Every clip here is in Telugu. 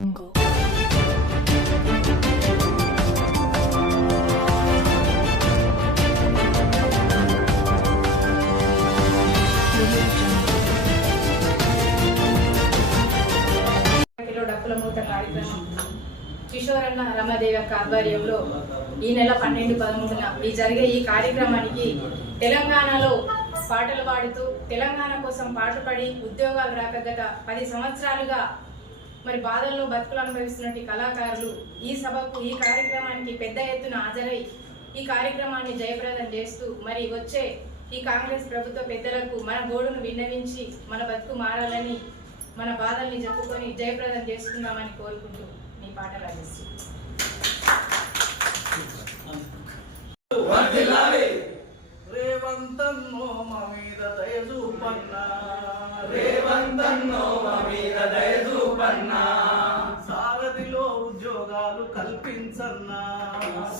jungle. డప్పుల కార్యక్రమం కిషోరన్న రమాదేవి యొక్క ఆధ్వర్యంలో ఈ నెల పన్నెండు పదమూడున ఈ జరిగే ఈ కార్యక్రమానికి తెలంగాణలో పాటలు పాడుతూ తెలంగాణ కోసం పాటుపడి ఉద్యోగాలు రాక గత పది సంవత్సరాలుగా మరి బాధల్లో బతుకులు అనుభవిస్తున్నటువంటి కళాకారులు ఈ సభకు ఈ కార్యక్రమానికి పెద్ద ఎత్తున హాజరై ఈ కార్యక్రమాన్ని జయప్రదం చేస్తూ మరి వచ్చే ఈ కాంగ్రెస్ ప్రభుత్వ పెద్దలకు మన గోడును విన్నవించి మన బతుకు మారాలని మన బాధల్ని చెప్పుకొని జయప్రదం చేసుకుందామని కోరుకుంటూ మీ పాట రాజేశ్వరి. రేవంతన్నో మా మీద దయ చూపన్నా. రేవంతన్నో మా చూపన్నా సారథిలో ఉద్యోగాలు కల్పించన్నా.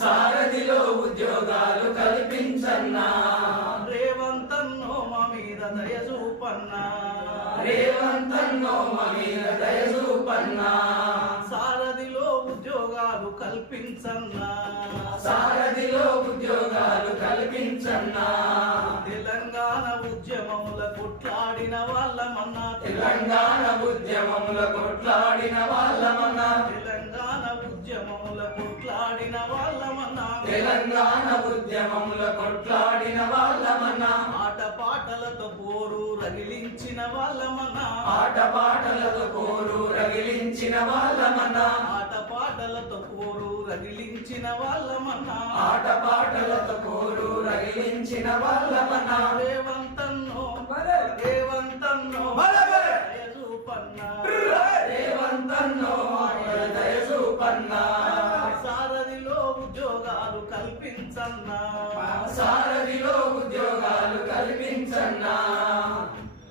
సారథిలో ఉద్యోగాలు కల్పించన్నా. రేవంతన్నో మా మీద దయ చూపన్నా. రేవంతన్నో మా మీద దయ చూపన్నా. సారథిలో ఉద్యోగాలు కల్పించన్నా. సారథిలో ఉద్యోగాలు కల్పించన్నా. తెలంగాణ ఉద్యమముల కొట్లాడిన వాళ్ళమన్నా తెలంగాణ ఉద్యమముల కొట్లాడిన వాళ్ళమన్నా. తెలంగాణ ఉద్యమముల కొట్లాడిన వాళ్ళమన్నా. తెలంగాణ ఉద్యమముల కొట్లాడిన వాళ్ళమన్నా. ఆట పాటలతో పోరు రగిలించిన వాళ్ళమన్నా. ఆట పాటలతో కోరు రగిలించిన వాళ్ళమన్నా. ఆట పాటలతో పోరు రగిలించిన వాళ్ళమన్నా. ఆట పాటలతో కోరు రగిలించిన వాళ్ళమన్నా సారథిలో ఉద్యోగాలు కల్పించన్నా. సారథిలో ఉద్యోగాలు కల్పించన్నా.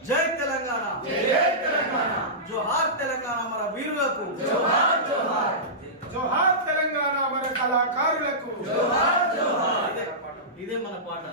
జై తెలంగాణ. జై తెలంగాణ. జోహార్ తెలంగాణ మన వీరులకు. జోహార్ జోహార్. జోహార్ తెలంగాణ మన కళాకారులకు. జోహార్ జోహార్. ఇదే మన పాట.